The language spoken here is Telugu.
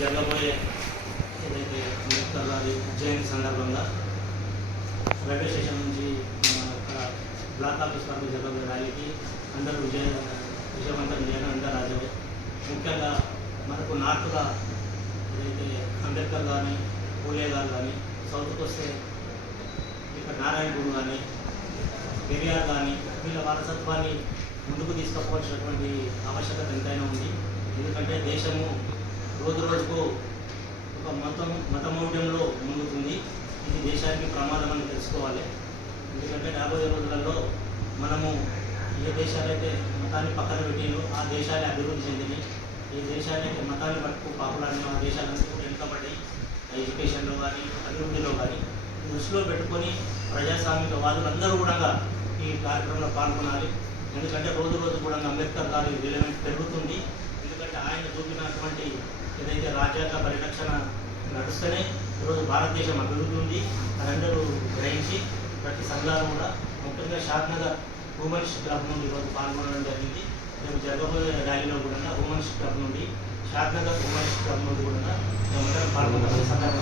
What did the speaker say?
జరగబోయే ఏదైతే అంబేద్కర్ గారి జయంతి సందర్భంగా రైల్వే స్టేషన్ నుంచి బ్లాక్ ఆఫీస్ వరకు జరగబోయే ర్యాలీకి అందరూ విజయ విజయవంతం చేయడం రాజవ్ ముఖ్యంగా మనకు నార్త్గా ఏదైతే అంబేద్కర్ కానీ పూలే గారు కానీ సౌత్కి వస్తే ఇక్కడ నారాయణ గురు కానీ పెరియార్ కానీ వీళ్ళ వారసత్వాన్ని ముందుకు తీసుకుపోవాల్సినటువంటి ఆవశ్యకత ఎంతైనా ఉంది. ఎందుకంటే దేశము రోజు రోజుకు ఒక మతం మతమౌఢ్యంలో ముందుతుంది ఇది దేశానికి ప్రమాదం అని తెలుసుకోవాలి. ఎందుకంటే రాబోయే రోజులలో మనము ఏ దేశాలైతే మతాన్ని పక్కన పెట్టినో ఆ దేశాలే అభివృద్ధి చెందినాయి. ఏ దేశాలైతే మతాన్ని పట్టుకు పాపులాడిన ఆ దేశాలన్నీ కూడా వెనుకబడి ఎడ్యుకేషన్లో కానీ అభివృద్ధిలో కానీ. దృష్టిలో పెట్టుకొని ప్రజాస్వామిక వాదులందరూ కూడా ఈ కార్యక్రమంలో పాల్గొనాలి. ఎందుకంటే రోజు రోజు కూడా అంబేద్కర్ గారి రిలవెంట్ పెరుగుతుంది ఎందుకంటే ఆయన చూపినటువంటి ఏదైతే రక్షణ నడుస్తూనే ఈరోజు భారతదేశం అభివృద్ధి ఉంది. అదందరూ గ్రహించి ప్రతి సంఘాలు కూడా ముఖ్యంగా షాద్నగర్ ఉమెన్స్ క్లబ్ నుండి ఈరోజు పాల్గొనడం జరిగింది. మేము జరగబోయే ర్యాలీలో కూడా ఉమెన్స్ క్లబ్ నుండి షాద్నగర్ ఉమెన్స్ క్లబ్ నుండి కూడా మేమందరం పాల్గొనడం సందర్భంగా